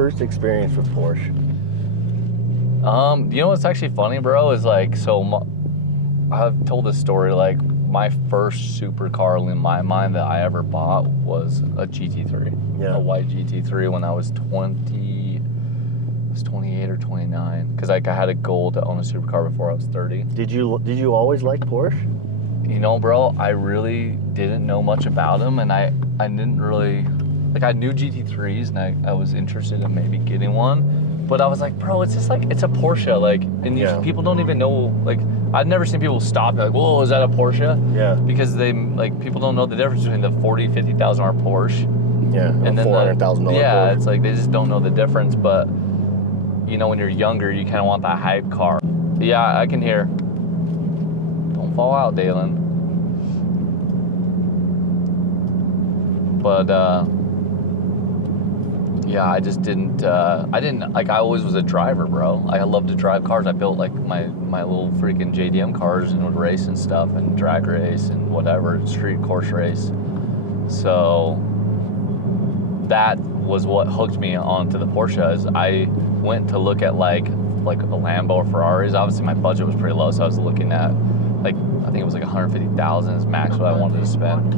first experience with Porsche? You know what's actually funny, bro, is like, I've told this story, like, my first supercar in my mind that I ever bought was a GT3. Yeah. A white GT3 when I was 28 or 29. Because like I had a goal to own a supercar before I was 30. Did you always like Porsche? You know, bro, I really didn't know much about them, and I didn't really, like, I knew GT3s, and I was interested in maybe getting one, but I was like, bro, it's just like, it's a Porsche, like, and people don't even know, like, I've never seen people stop, like, whoa, is that a Porsche? Yeah. Because people don't know the difference between the $40,000, $50,000 Porsche. Yeah, and then $400,000 yeah, Porsche. it's like, they just don't know the difference, but, you know, when you're younger, you kind of want that hype car. Yeah, I can hear. Don't fall out, Dalen. But, yeah, I just didn't, I always was a driver, bro. I loved to drive cars. I built, like, my little freaking JDM cars and would race and stuff and drag race and whatever, street course race. So that was what hooked me onto the Porsche. Is I went to look at, like a Lambo or Ferraris. Obviously, my budget was pretty low, so I was looking at, like, I think it was like $150,000 is max what I wanted to spend.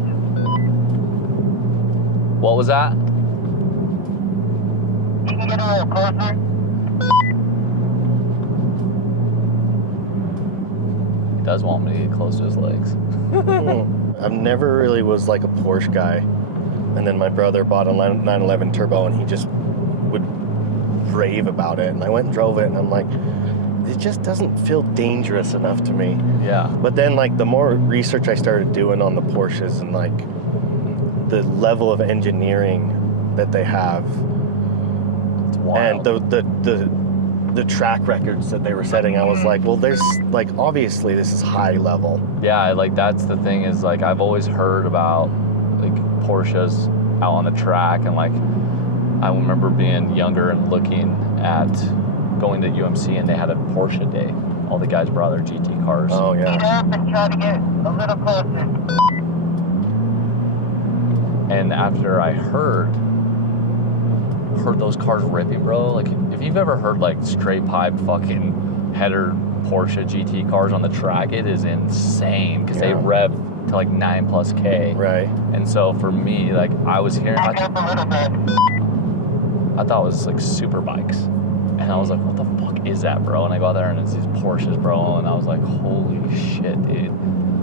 What was that? You can get a little closer. He does want me to get close to his legs. I never really was like a Porsche guy. And then my brother bought a 911 Turbo, and he just would rave about it. And I went and drove it, and I'm like, it just doesn't feel dangerous enough to me. Yeah. But then, like, the more research I started doing on the Porsches and, like, the level of engineering that they have, It's wild. and the track records that they were setting, I was like, well, there's, like, obviously this is high level. Yeah, like, that's the thing is, like, I've always heard about, like, Porsches out on the track, and, like, I remember being younger and looking at going to UMC, and they had a Porsche day. All the guys brought their GT cars. Oh, yeah. Get up and try to get a little closer. And after I heard those cars ripping, bro, like, if you've ever heard, like, straight pipe fucking header Porsche GT cars on the track, it is insane, because they rev to like 9+K. Right. And so for me, like, I was hearing, Back up a little bit. I thought it was like super bikes, and I was like, what the fuck is that, bro? And I go out there and it's these Porsches, bro, and I was like, holy shit, dude,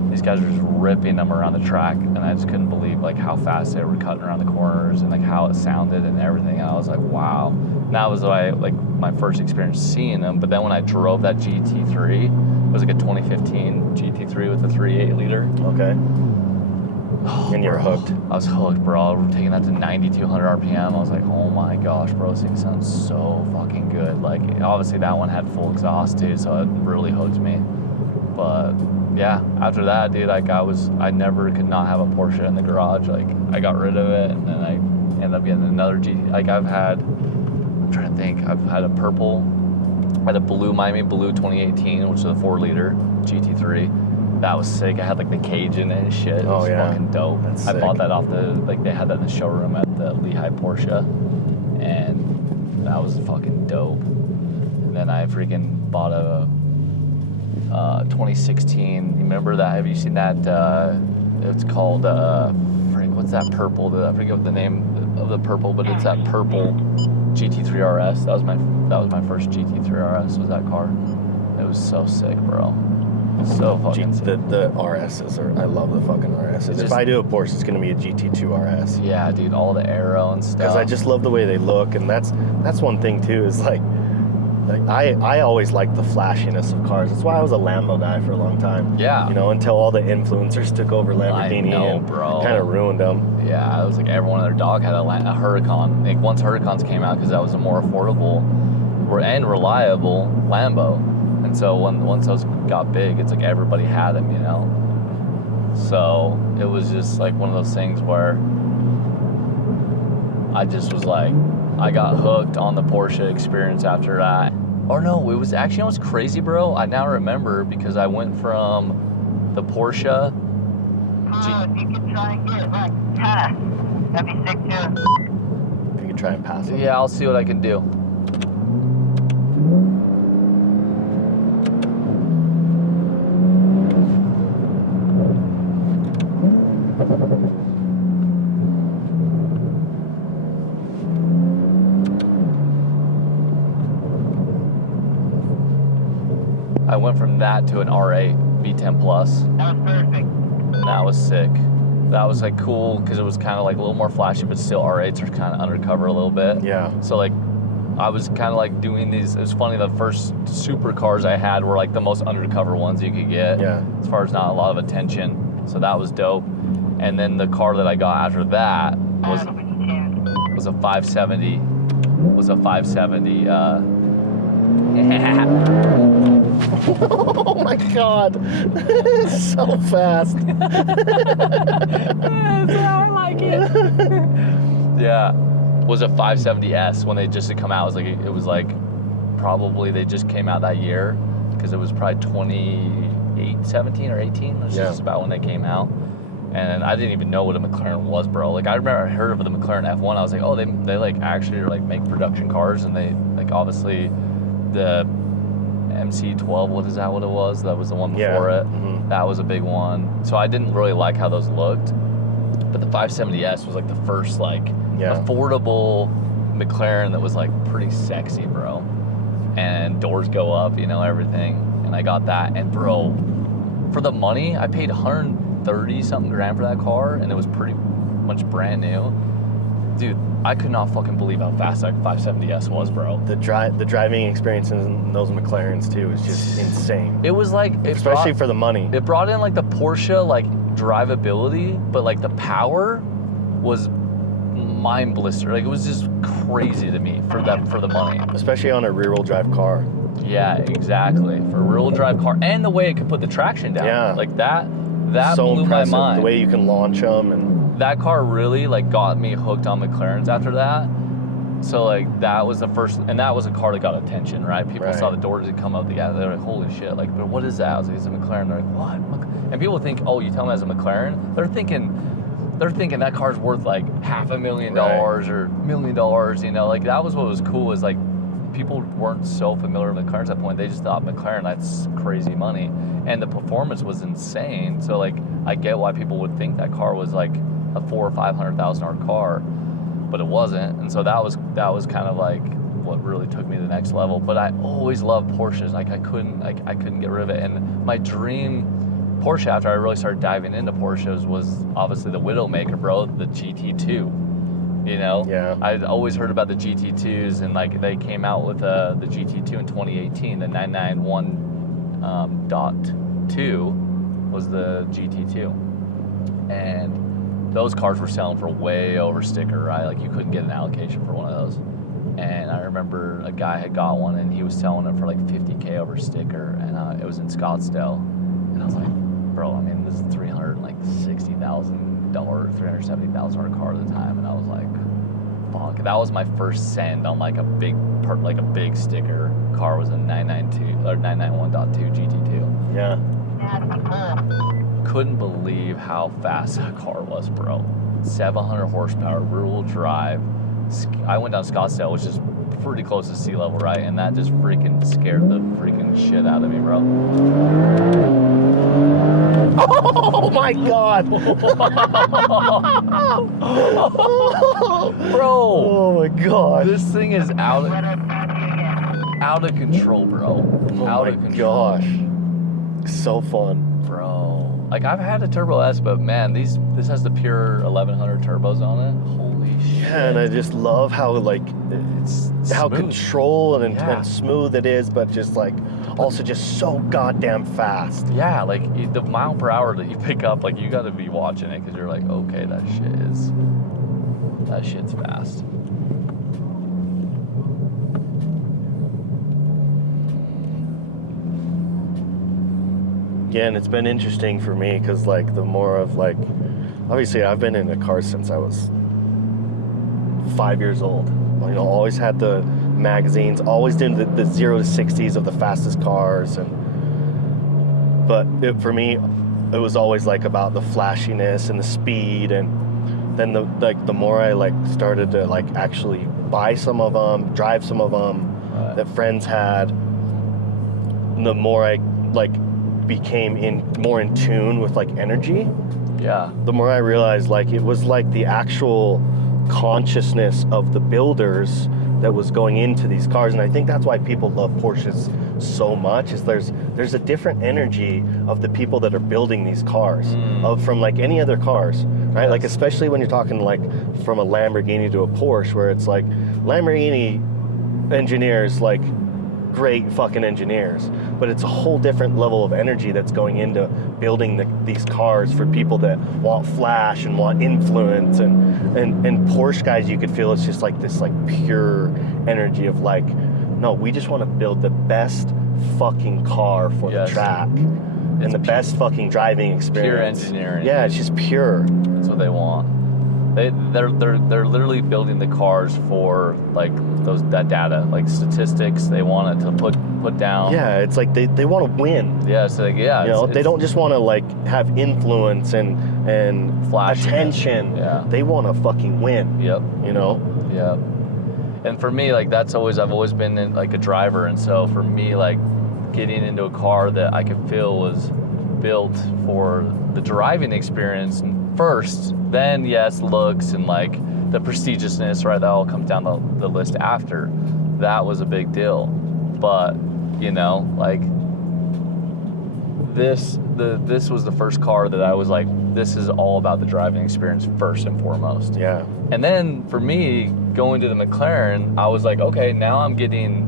these guys are just ripping them around the track, and I just couldn't believe, like, how fast they were cutting around the corners and, like, how it sounded and everything. And I was like, wow. And that was my first experience seeing them. But then when I drove that GT3, it was like a 2015 GT3 with a 3.8 liter. Okay. Oh, And you're bro. hooked. I was hooked, bro. We're taking that to 9,200 RPM. I was like, oh my gosh, bro, this thing sounds so fucking good. Like, obviously that one had full exhaust too, so it really hooked me. But yeah, after that, dude, like, I never could not have a Porsche in the garage. Like, I got rid of it, and then I ended up getting another GT. Like, I'm trying to think, I've had a purple, I had a Miami Blue 2018, which is a 4-liter GT3. That was sick. I had, like, the cage in it and shit. It was fucking dope. That's I sick. bought that off they had that in the showroom at the Lehigh Porsche, and that was fucking dope. And then I freaking bought a 2016. You remember that? Have you seen that? It's called, what's that purple? I forget what the name of the purple, but it's that purple GT3 RS. That was my first GT3 RS, was that car. It was so sick, bro. So fucking sick. The RSs I love the fucking RSs. If I do a Porsche, it's gonna be a GT2 RS. Yeah, dude, all the aero and stuff. Because I just love the way they look, and that's one thing too. Is like I always liked the flashiness of cars. That's why I was a Lambo guy for a long time. Yeah. You know, until all the influencers took over Lamborghini and kind of ruined them. Yeah, it was like everyone and their dog had a Huracan. Like, once Huracans came out, because that was a more affordable and reliable Lambo. And so once those got big, it's like everybody had them, you know? So it was just like one of those things where I just was like, I got hooked on the Porsche experience after that. Or no, it was actually, what's crazy, bro? I now remember, because I went from the Porsche. If you could try and get like half, that'd be sick too. If you could try and pass him. Yeah, I'll see what I can do. I went from that to an R8 V10 Plus. That was perfect. And that was sick. That was like cool because it was kind of like a little more flashy, but still R8s are kind of undercover a little bit. Yeah. So like I was kind of like doing these. It was funny. The first supercars I had were like the most undercover ones you could get. Yeah. As far as not a lot of attention. So that was dope. And then the car that I got after that was a 570. Was a 570. Oh my God. So fast. That's how I like it. Yeah. Was a 570S when they just had come out. It was like probably they just came out that year because it was probably 17 or 18. That's just about when they came out. And I didn't even know what a McLaren was, bro. Like I remember I heard of the McLaren F1. I was like, oh, they like actually like make production cars, and they like obviously the MC12. What is that? What it was? That was the one before it. Mm-hmm. That was a big one. So I didn't really like how those looked. But the 570S was like the first like affordable McLaren that was like pretty sexy, bro. And doors go up, you know, everything. And I got that. And bro, for the money, I paid 130 something grand for that car, and it was pretty much brand new. Dude, I could not fucking believe how fast that 570S was, bro. The driving experience in those McLarens too is just insane. It was like, especially for the money. It brought in like the Porsche like drivability, but like the power was mind blister. Like it was just crazy to me for the money. Especially on a rear-wheel drive car. Yeah, exactly. For a rear-wheel drive car, and the way it could put the traction down. Yeah. Like that so blew impressive, my mind. the way you can launch them. And that car really like got me hooked on McLarens after that. So like that was the first, and that was a car that got attention, right? People saw the doors that come up, they were like, holy shit, like, but what is that? I was like, it's a McLaren. They're like, what? And people think, oh, you tell them as a McLaren? They're thinking that car's worth like $500,000 or $1 million, you know? Like that was what was cool, is like people weren't so familiar with McLarens at that point. They just thought McLaren, that's crazy money. And the performance was insane. So like I get why people would think that car was like a $400,000 or $500,000 car, but it wasn't. And so that was kind of like what really took me to the next level. But I always loved Porsches. Like I couldn't get rid of it. And my dream Porsche after I really started diving into Porsches was obviously the Widowmaker, bro, the GT2. You know? Yeah. I'd always heard about the GT2s, and like they came out with the GT2 in 2018, the 991.2 was the GT2. And those cars were selling for way over sticker, right? Like you couldn't get an allocation for one of those. And I remember a guy had got one, and he was selling it for like $50K over sticker, and it was in Scottsdale. And I was like, bro, I mean, this is $360,000, $370,000 car at the time, and I was like, fuck. That was my first send on like a big sticker. Car was a 992 or 991.2 GT2. Yeah. Couldn't believe how fast that car was, bro. 700 horsepower, rear-wheel drive. I went down Scottsdale, which is pretty close to sea level, right? And that just freaking scared the freaking shit out of me, bro. Oh my God. Bro. Oh my God. This thing is out of control, bro. Out of control. Gosh. So fun. Bro. Like I've had a Turbo S, but man, this has the pure 1100 turbos on it. Holy shit. Yeah, and I just love how like it's how smooth. Controlled and smooth it is, but just like also just so goddamn fast. Yeah, like the mile per hour that you pick up, like you got to be watching it because you're like, okay, that shit's fast. Yeah, and it's been interesting for me because like the more of like, obviously I've been into cars since I was 5 years old. You know, always had the magazines, always doing the 0 to 60s of the fastest cars, but for me, it was always like about the flashiness and the speed, and then the more I like started to like actually buy some of them, drive some of them that friends had, the more I like became more in tune with like energy. Yeah. The more I realized like it was like the actual consciousness of the builders that was going into these cars, and I think that's why people love Porsches so much. Is there's a different energy of the people that are building these cars from like any other cars, right? Yes. Like especially when you're talking like from a Lamborghini to a Porsche, where it's like Lamborghini engineers like great fucking engineers, but it's a whole different level of energy that's going into building these cars for people that want flash and want influence, and Porsche guys, you could feel it's just like this like pure energy of like, no, we just want to build the best fucking car for the track and the best fucking driving experience. Pure engineering. Yeah, it's just pure. That's what they want. They're literally building the cars for like that data, like statistics. They want it to put down. Yeah, it's like they want to win. Yeah, so like, yeah. You know, they don't just want to like have influence and Flashiness. attention. Yeah. They want to fucking win. Yep. You know. Yep. And for me, like I've always been like a driver, and so for me, like getting into a car that I could feel was built for the driving experience first, then yes, looks and like the prestigiousness, right? That all comes down the list after. That was a big deal, but you know, like this was the first car that I was like, this is all about the driving experience first and foremost. Yeah. And then for me, going to the McLaren, I was like, okay, now I'm getting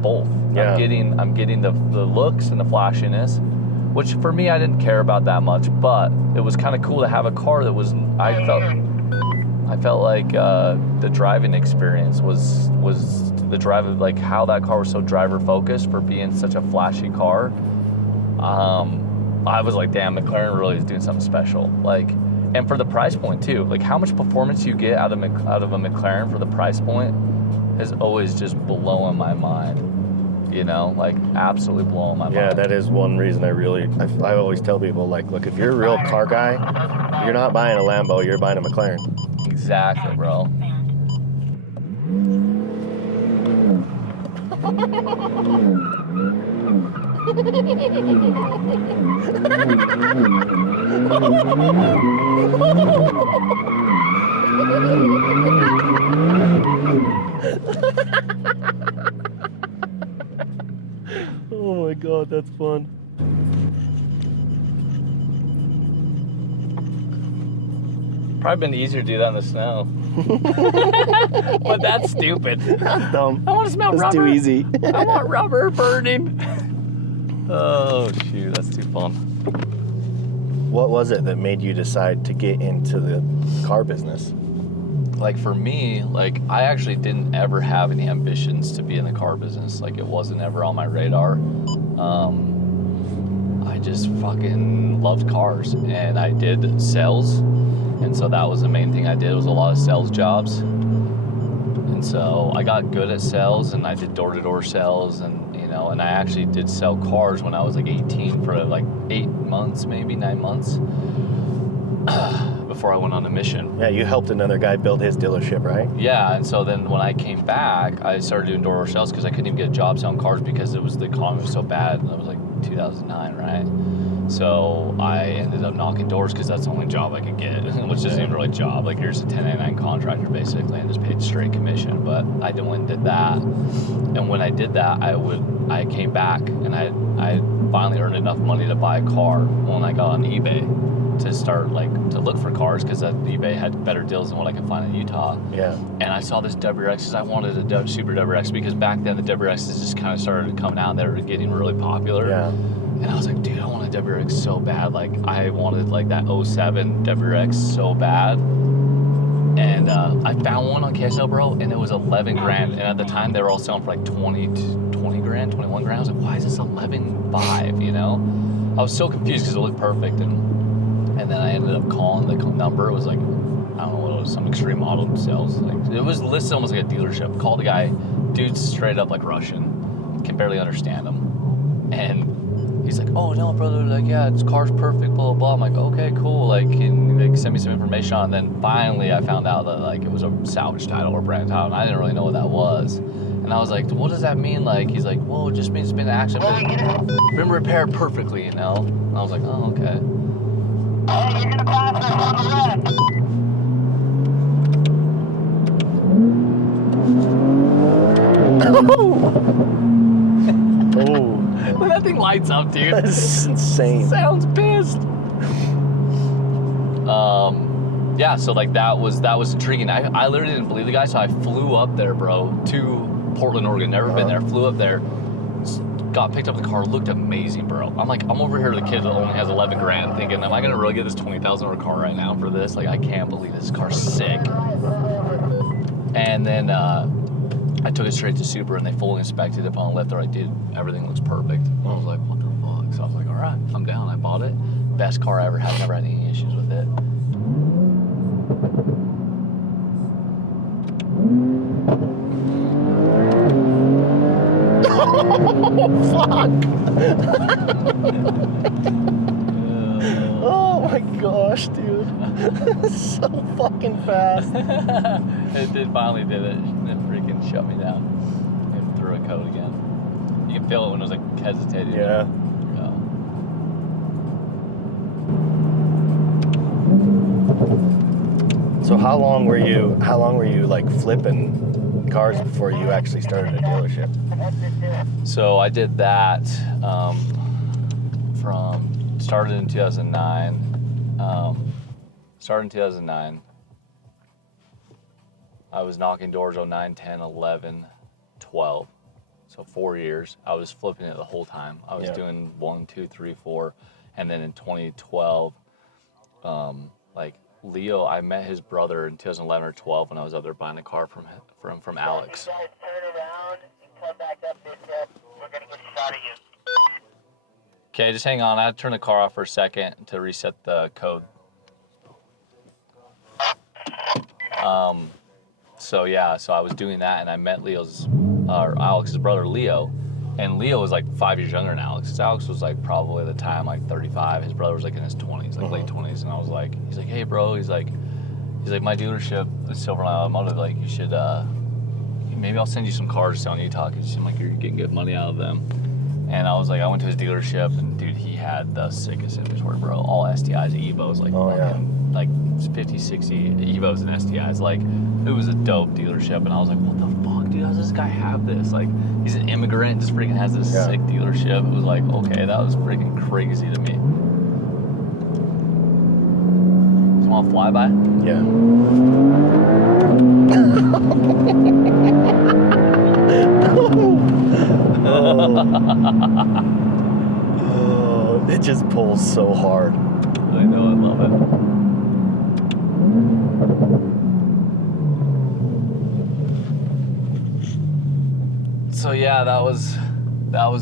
both. Yeah. I'm getting the looks and the flashiness, which for me I didn't care about that much, but it was kind of cool to have a car that was I felt like the driving experience was the drive, like how that car was so driver focused for being such a flashy car. I was like, damn, McLaren really is doing something special. Like, and for the price point too, like how much performance you get out of a McLaren for the price point is always just blowing my mind. You know, like absolutely blowing my mind. Yeah, that is one reason I always tell people, like, look, if you're a real car guy, you're not buying a Lambo, you're buying a McLaren. Exactly, bro. Oh my god, that's fun. Probably been easier to do that in the snow. But that's stupid. That's dumb. I want to smell That's rubber. too easy. I want rubber burning. Oh, shoot, that's too fun. What was it that made you decide to get into the car business? Like for me, like I actually didn't ever have any ambitions to be in the car business. Like it wasn't ever on my radar. I just fucking loved cars, and I did sales, and so that was the main thing I did, was a lot of sales jobs. And so I got good at sales, and I did door-to-door sales, and you know, and I actually did sell cars when I was like 18 for like 8 months, maybe 9 months. Before I went on a mission. Yeah, you helped another guy build his dealership, right? Yeah, and so then when I came back, I started doing door-to-door sales because I couldn't even get a job selling cars because the economy was so bad. That was like 2009, right? So I ended up knocking doors because that's the only job I could get, which isn't even really a job. Like here's a 1099 contractor basically, and just paid straight commission. But I went and did that, and when I did that, I came back and I finally earned enough money to buy a car when I got on eBay to start to look for cars, because eBay had better deals than what I could find in Utah. Yeah. And I saw this WRX because I wanted a Super WRX, because back then the WRXs just kind of started coming out and they were getting really popular. Yeah. And I was like, dude, I want a WRX so bad. Like I wanted like that 07 WRX so bad. And I found one on KSL, bro, and it was 11 grand. And at the time they were all selling for like 20 grand, 21 grand. I was like, why is this 11.5, you know? I was so confused because it looked perfect. And then I ended up calling the number. It was like, I don't know what it was, some extreme auto sales. Like, it was listed almost like a dealership. Called the guy, dude's straight up like Russian. Can barely understand him. And he's like, oh no, brother, like, yeah, this car's perfect, blah, blah, blah. I'm like, okay, cool. Like, can you like, send me some information on it? And then finally I found out that like it was a salvage title or brand title, and I didn't really know what that was. And I was like, what does that mean? Like, he's like, well, it just means it's been an accident. It's been repaired perfectly, you know? And I was like, oh, okay. Hey, you're gonna pass us on the left. Oh, When that thing lights up, dude. that's insane. Sounds pissed. Yeah, so like that was intriguing. I literally didn't believe the guy, so I flew up there, bro, to Portland, Oregon. Never been there. Flew up there, got picked up the car. Looked amazing, bro. I'm over here. The kid that only has 11 grand, thinking, am I gonna really get this $20,000 car right now for this? Like, I can't believe this car's sick. And then I took it straight to Super, and they fully inspected it upon lift. They're like, dude, everything looks perfect. And I was like, what the fuck? So I was like, all right, I'm down. I bought it. Best car I ever had. Never had any issues with it. Fuck! Oh my gosh, dude. So fucking fast. It finally did it. It freaking shut me down. It threw a code again. You can feel it when it was like hesitating. Yeah. So how long were you like flipping cars before you actually started a dealership? So I did that started in 2009. I was knocking doors 09, 10, 11, 12. So 4 years. I was flipping it the whole time. I was doing 1, 2, 3, 4. And then in 2012, like Leo, I met his brother in 2011 or 12 when I was up there buying a car from Alex. Turn around and come back up this step. We're gonna get a shot of you. Okay, just hang on. I had to turn the car off for a second to reset the code. So I was doing that, and I met Alex's brother Leo, and Leo was like 5 years younger than Alex. 'Cause Alex was like probably at the time like 35. His brother was like in his 20s, like late 20s, and I was like, he's like, hey bro, he's like, my dealership is Silver Line Automotive. Like, you should maybe I'll send you some cars to sell in Utah because you seem like you're getting good money out of them. And I was like, I went to his dealership, and dude, he had the sickest inventory, bro. All STIs, Evos, like like 50, 60 Evos and STIs. Like, it was a dope dealership, and I was like, what the fuck, dude? How does this guy have this? Like, he's an immigrant, just freaking has this sick dealership. It was like, okay, that was freaking crazy to me. You want to fly by? Yeah. Oh, it just pulls so hard. I know, I love it. So yeah, that was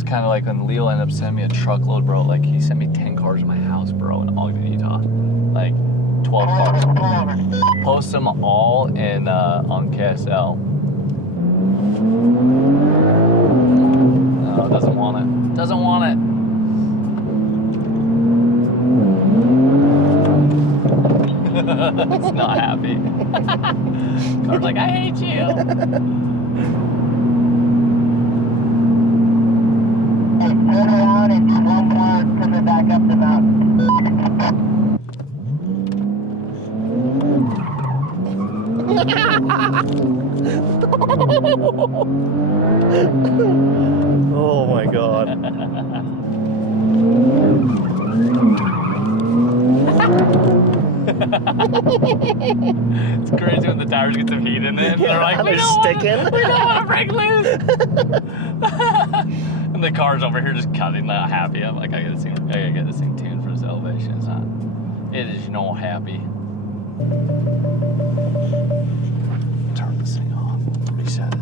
kind of like when Leo ended up sending me a truckload, bro. Like, he sent me 10 cars to my house, bro, in Ogden, Utah. Like 12 cars. Post them all in on KSL. No, doesn't want it. Doesn't want it. It's not happy. Car's like, I hate you. Turn around and do one more coming back up the mountain. Oh my god. It's crazy when the tires get some heat in it. They're like, they're sticking. We don't want to break loose. And the car's over here just cutting, not happy. I'm like, I gotta get this thing tuned for this elevation. It's not. It is no happy. Turn this thing off. Reset it.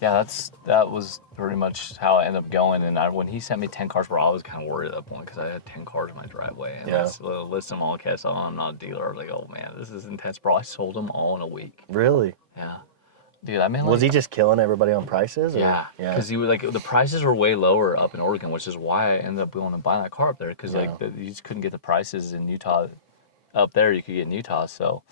Yeah, that was pretty much how it ended up going. And when he sent me 10 cars, bro, I was kind of worried at that point because I had 10 cars in my driveway. And I list them all in case I'm not a dealer. I was like, oh man, this is intense, bro. I sold them all in a week. Really? Yeah. Dude, I mean, Was he just killing everybody on prices? Or? Yeah, because he would like the prices were way lower up in Oregon, which is why I ended up going and buying that car up there. Because like you just couldn't get the prices in Utah up there. You could get in Utah, so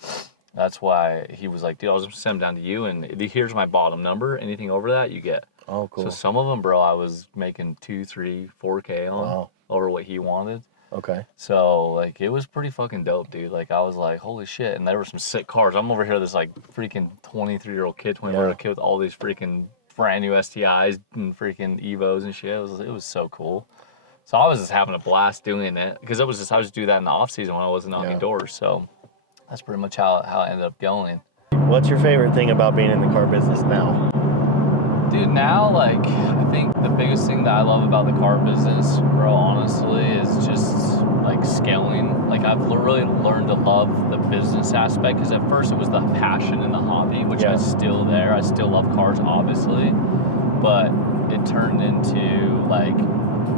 that's why he was like, dude, I'll just send them down to you, and here's my bottom number. Anything over that, you get. Oh, cool. So some of them, bro, I was making 2, 3, 4K on over what he wanted. Okay. So, like, it was pretty fucking dope, dude. Like, I was like, holy shit. And there were some sick cars. I'm over here, this, like, freaking 23-year-old kid, 24-year-old kid with all these freaking brand new STIs and freaking Evos and shit. It was so cool. So I was just having a blast doing it. Because I was just do that in the off-season when I wasn't knocking doors. So that's pretty much how it ended up going. What's your favorite thing about being in the car business now? Dude, now, like, I think the biggest thing that I love about the car business, bro, honestly, is just, like, scaling. Like, I've really learned to love the business aspect, because at first it was the passion and the hobby, which is still there. I still love cars, obviously, but it turned into, like,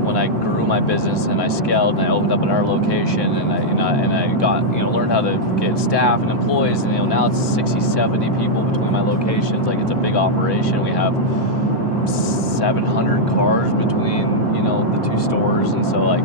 when I grew my business and I scaled and I opened up another location and I got, learned how to get staff and employees, and, now it's 60, 70 people between my locations. Like, it's a big operation. We have 700 cars between, the 2 stores. And so, like,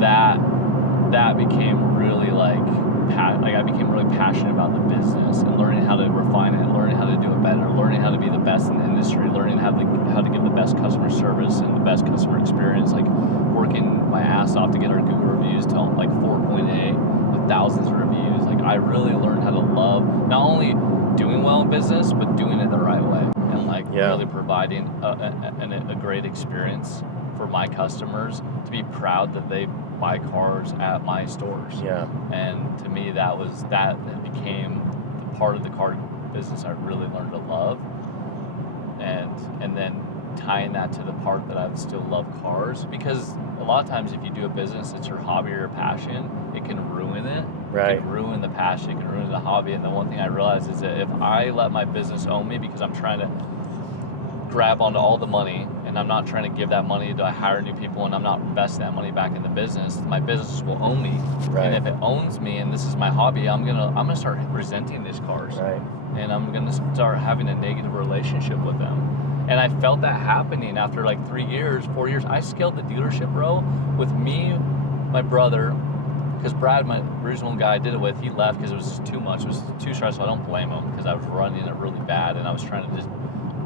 that became really, I became really passionate about the business and learning how to refine it, learning how to do it better, learning how to be the best in the industry, learning how to give the best customer service and the best customer experience, like working my ass off to get our Google reviews to like 4.8 with thousands of reviews. Like, I really learned how to love not only doing well in business, but doing it the right way and really providing a great experience for my customers to be proud that they buy cars at my stores. Yeah. And to me, that became the part of the car business I really learned to love. And then tying that to the part that I still love cars, because a lot of times if you do a business that's your hobby or your passion, it can ruin it. Right. It can ruin the passion, it can ruin the hobby. And the one thing I realized is that if I let my business own me, because I'm trying to grab onto all the money and I'm not trying to give that money to hire new people and I'm not investing that money back in the business, my business will own me. Right. And if it owns me and this is my hobby, I'm gonna start resenting these cars. Right. And I'm gonna start having a negative relationship with them. And I felt that happening after like 3 years, 4 years. I scaled the dealership, bro, with me, my brother, because Brad, my original guy I did it with, he left because it was just too much. It was too stressful. I don't blame him, because I was running it really bad and I was trying to just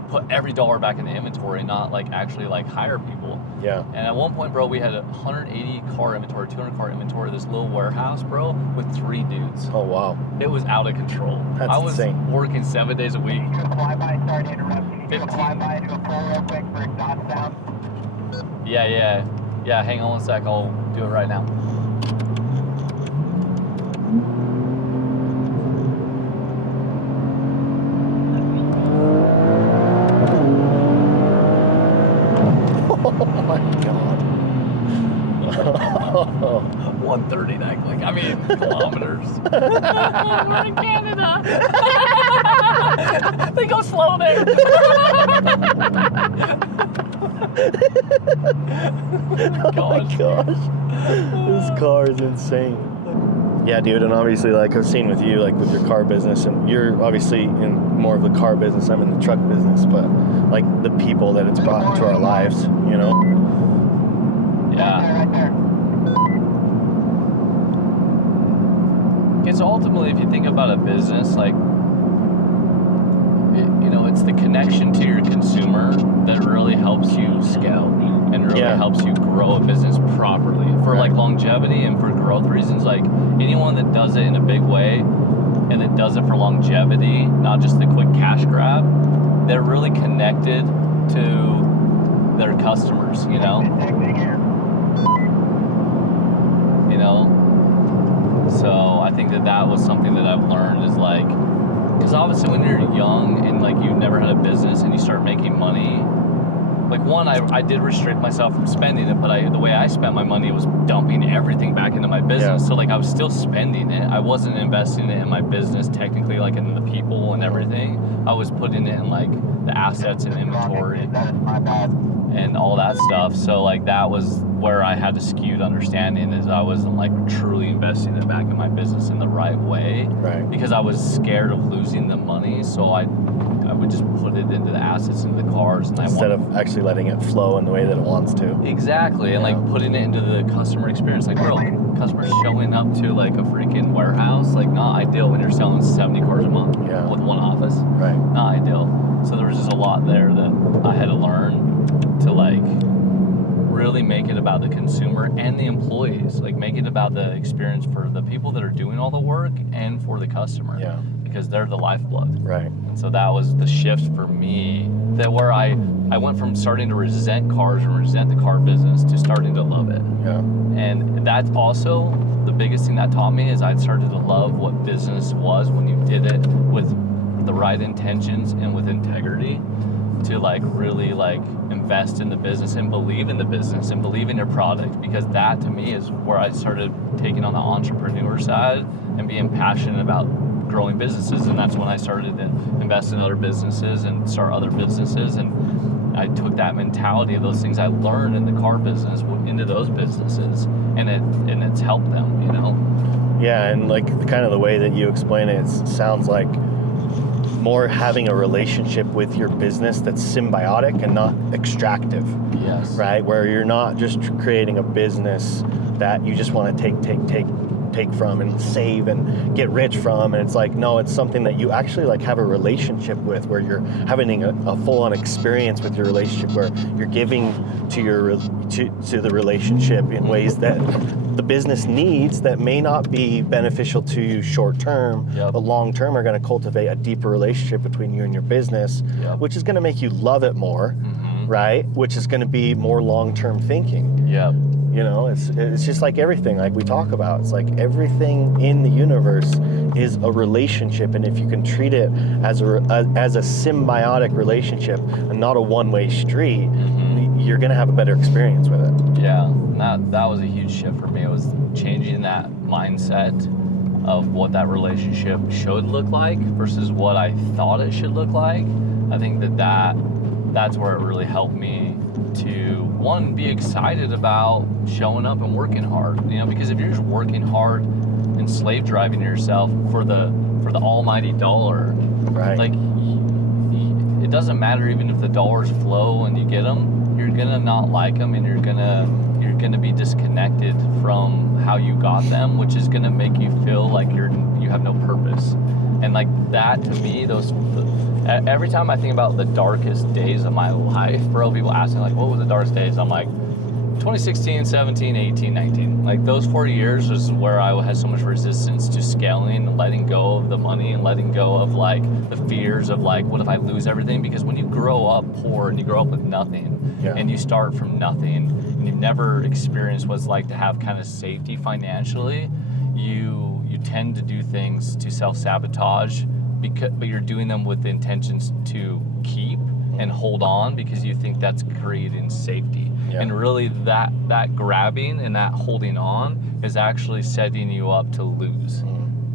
put every dollar back in the inventory, not like actually like hire people. Yeah. And at one point, bro, we had 180 car inventory, 200 car inventory, this little warehouse, bro, with 3 dudes. Oh, wow. It was out of control. That's insane. I was working 7 days a week. Do a flyby, sorry to interrupt. Can you do a flyby, do a pull real quick for exhaust sound? Yeah, hang on one sec, I'll do it right now. Oh my God. 139, kilometers. We're in Canada. They go slow there. Oh my gosh. This car is insane. Yeah, dude, and obviously, like I've seen with you, like with your car business, and you're obviously in more of the car business, I'm in the truck business, but like the people that it's brought into our lives, Yeah. Right there. It's ultimately, if you think about a business, like, it's the connection to your consumer that really helps you scale and really helps you grow a business properly for like longevity and for growth reasons. Like, anyone that does it in a big way and that does it for longevity, not just the quick cash grab, they're really connected to their customers, So I think that was something that I've learned is like, because obviously when you're young and like you've never had a business and you start making money, like one, I did restrict myself from spending it, but the way I spent my money was dumping everything back into my business. So like I was still spending it. I wasn't investing it in my business technically, like in the people and everything. I was putting it in like the assets and inventory and all that stuff. So like that was where I had a skewed understanding, is I wasn't like truly investing it back in my business in the right way. Right. Because I was scared of losing the money. So I I would just put it into the assets, into the cars, and Instead of actually letting it flow in the way that it wants to. Exactly, and like putting it into the customer experience. Like, bro, customers showing up to like a freaking warehouse, like not ideal when you're selling 70 cars a month with one office. Right. Not ideal. So there was just a lot there that I had to learn to like really make it about the consumer and the employees. Like make it about the experience for the people that are doing all the work and for the customer. Yeah. Because they're the lifeblood. Right. And so that was the shift for me, that where I went from starting to resent cars and resent the car business to starting to love it. Yeah. And that's also the biggest thing that taught me, is I started to love what business was when you did it with the right intentions and with integrity, to like really like invest in the business and believe in the business and believe in your product, because that to me is where I started taking on the entrepreneur side and being passionate about growing businesses. And that's when I started to invest in other businesses and start other businesses, and I took that mentality of those things I learned in the car business into those businesses, and it's helped them, you know. Yeah, and like kind of the way that you explain it, it sounds like more having a relationship with your business that's symbiotic and not extractive. Yes. Right? Where you're not just creating a business that you just want to take from and save and get rich from, and it's like, no, it's something that you actually like have a relationship with, where you're having a full-on experience with your relationship, where you're giving to the relationship in ways that the business needs, that may not be beneficial to you short term, but long term are going to cultivate a deeper relationship between you and your business, which is going to make you love it more, right? Which is going to be more long-term thinking. You know, it's just like everything, like we talk about. It's like everything in the universe is a relationship, and if you can treat it as a symbiotic relationship and not a one-way street, you're gonna have a better experience with it. Yeah, and that was a huge shift for me. It was changing that mindset of what that relationship should look like versus what I thought it should look like. I think that's where it really helped me to, one, be excited about showing up and working hard, you know, because if you're just working hard and slave driving yourself for the almighty dollar, right? Like, it doesn't matter even if the dollars flow and you get them, you're gonna not like them, and you're gonna be disconnected from how you got them, which is gonna make you feel like you have no purpose. And like that, to me, every time I think about the darkest days of my life, bro, people ask me like, what were the darkest days? I'm like, 2016, 17, 18, 19. Like those 4 years was where I had so much resistance to scaling, letting go of the money and letting go of like the fears of like, what if I lose everything? Because when you grow up poor and you grow up with nothing, and you start from nothing, and you've never experienced what it's like to have kind of safety financially, you tend to do things to self-sabotage, but you're doing them with the intentions to keep and hold on, because you think that's creating safety. And really that grabbing and that holding on is actually setting you up to lose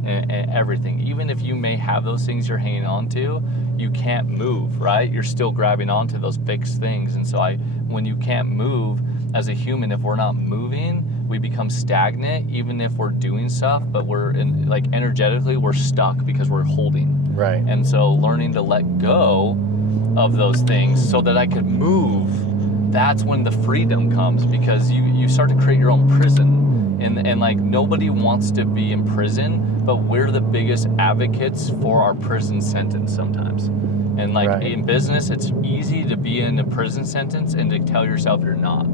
and everything. Even if you may have those things you're hanging on to, you can't move, right? You're still grabbing onto those fixed things. And so when you can't move as a human, if we're not moving, we become stagnant, even if we're doing stuff, but energetically we're stuck because we're holding. Right. And so learning to let go of those things so that I could move, that's when the freedom comes, because you start to create your own prison. And like nobody wants to be in prison, but we're the biggest advocates for our prison sentence sometimes. And like in business, it's easy to be in a prison sentence and to tell yourself you're not.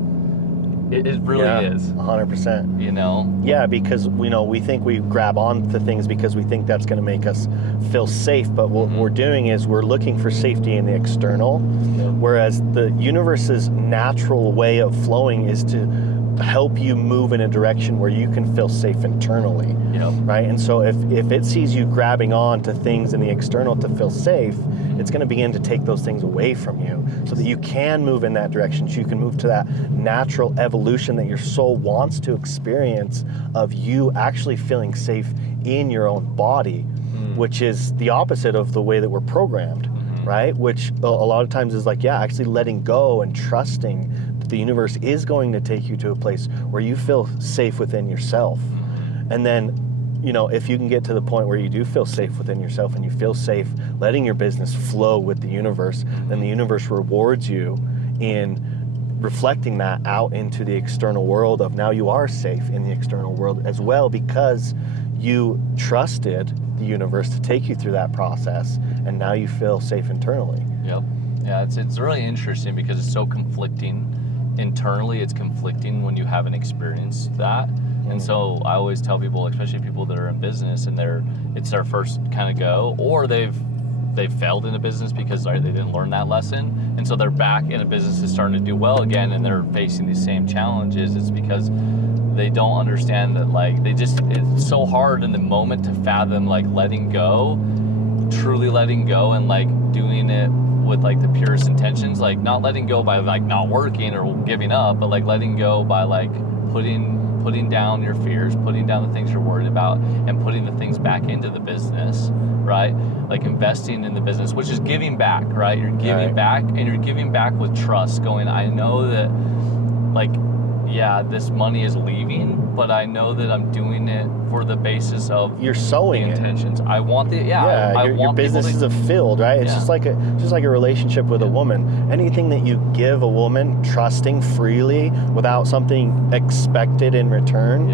It really is. 100%. You know? Yeah, because we think we grab on to things because we think that's going to make us feel safe, but what we're doing is we're looking for safety in the external, whereas the universe's natural way of flowing is to help you move in a direction where you can feel safe internally, right? And so if it sees you grabbing on to things in the external to feel safe, it's going to begin to take those things away from you so that you can move in that direction, so you can move to that natural evolution that your soul wants to experience, of you actually feeling safe in your own body, which is the opposite of the way that we're programmed, right? Which a lot of times is like, actually letting go and trusting that the universe is going to take you to a place where you feel safe within yourself. And then you know, if you can get to the point where you do feel safe within yourself and you feel safe letting your business flow with the universe, then the universe rewards you in reflecting that out into the external world of now you are safe in the external world as well, because you trusted the universe to take you through that process, and now you feel safe internally. Yep. Yeah, it's really interesting because it's so conflicting. Internally, it's conflicting when you haven't experienced that. And so I always tell people, especially people that are in business and it's their first kind of go, or they've failed in a business because they didn't learn that lesson, and so they're back in a business that's starting to do well again, and they're facing these same challenges. It's because they don't understand that, like, it's so hard in the moment to fathom, like, letting go, truly letting go, and like doing it with like the purest intentions, like not letting go by like not working or giving up, but like letting go by like putting down your fears, putting down the things you're worried about, and putting the things back into the business, right? Like investing in the business, which is giving back, right? You're giving back, and you're giving back with trust, going, I know that, like, yeah, this money is leaving, but I know that I'm doing it for the basis of you're sowing the intentions. I want the I your want business is a field, right? It's just like a relationship with a woman. Anything that you give a woman, trusting freely without something expected in return,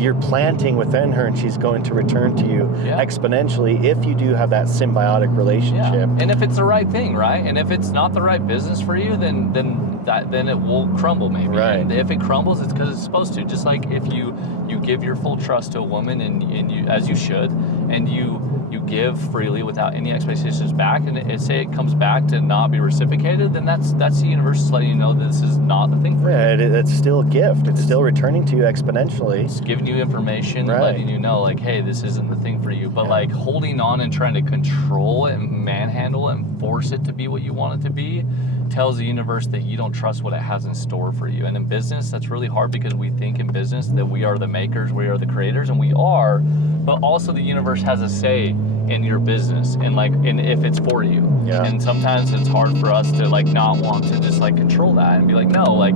you're planting within her, and she's going to return to you exponentially if you do have that symbiotic relationship. And if it's the right thing, right? And if it's not the right business for you, then it will crumble maybe. Right. And if it crumbles, it's because it's supposed to. Just like if you give your full trust to a woman, and you, as you should, and you give freely without any expectations back, and it comes back to not be reciprocated, then that's the universe is letting you know this is not the thing for you. It's still a gift. It's still returning to you exponentially. It's giving you information, letting you know, like, hey, this isn't the thing for you. But like holding on and trying to control it and manhandle it and force it to be what you want it to be tells the universe that you don't trust what it has in store for you. And in business, that's really hard, because we think in business that we are the makers, we are the creators, and we are, but also the universe has a say in your business, and if it's for you. And sometimes it's hard for us to like not want to just like control that and be like, no, like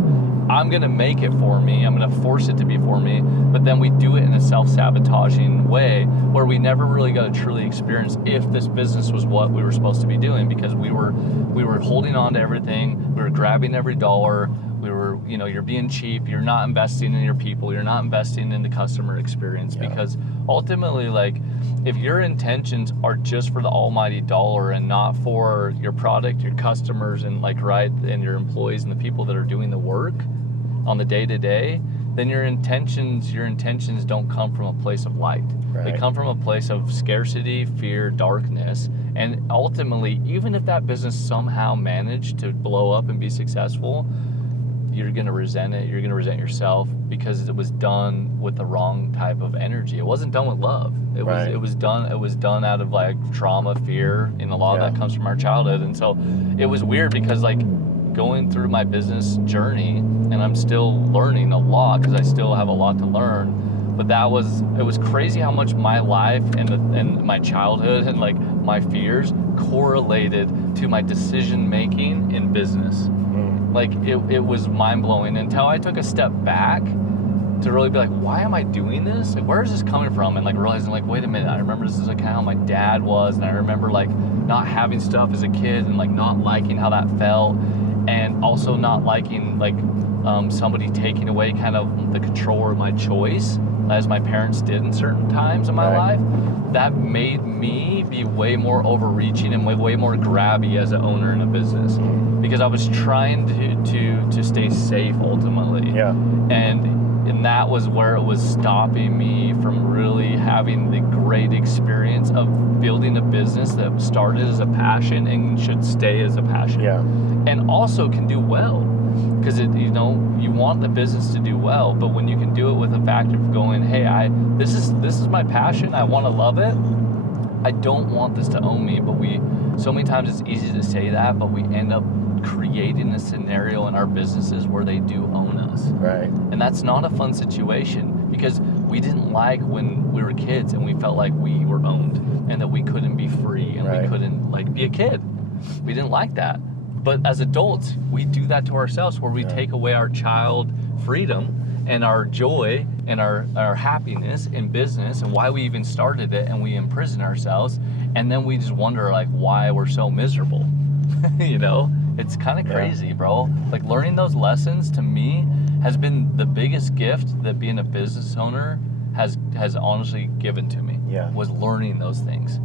I'm gonna make it for me, I'm gonna force it to be for me, but then we do it in a self-sabotaging way where we never really got to truly experience if this business was what we were supposed to be doing, because we were holding on to everything, we were grabbing every dollar, we were, you're being cheap, you're not investing in your people, you're not investing in the customer experience, because ultimately, like, if your intentions are just for the almighty dollar and not for your product, your customers, and and your employees and the people that are doing the work on the day-to-day, then your intentions don't come from a place of light. They come from a place of scarcity, fear, darkness. And ultimately, even if that business somehow managed to blow up and be successful, you're going to resent it. You're going to resent yourself because it was done with the wrong type of energy. It wasn't done with love. It was done out of like trauma, fear, and a lot of that comes from our childhood. And so it was weird because like going through my business journey, and I'm still learning a lot because I still have a lot to learn. But it was crazy how much my life and my childhood and like my fears correlated to my decision making in business. Like it was mind blowing until I took a step back to really be like, why am I doing this? Like, where is this coming from? And like realizing, like, wait a minute, I remember this is like kind of how my dad was, and I remember like not having stuff as a kid and like not liking how that felt, and also not liking like somebody taking away kind of the control of my choice, as my parents did in certain times in my life. That made me be way more overreaching and way more grabby as an owner in a business, because I was trying to stay safe ultimately. And that was where it was stopping me from really having the great experience of building a business that started as a passion and should stay as a passion. And also can do well. Because you want the business to do well, but when you can do it with a factor of going, hey, this is my passion, I want to love it, I don't want this to own me. But so many times it's easy to say that, but we end up creating a scenario in our businesses where they do own us. And that's not a fun situation, because we didn't like when we were kids and we felt like we were owned and that we couldn't be free and we couldn't like be a kid. We didn't like that. But as adults, we do that to ourselves, where we take away our child freedom and our joy and our happiness in business and why we even started it, and we imprison ourselves, and then we just wonder like why we're so miserable. You know, it's kind of crazy, bro. Like learning those lessons to me has been the biggest gift that being a business owner has honestly given to me. Yeah. Was learning those things.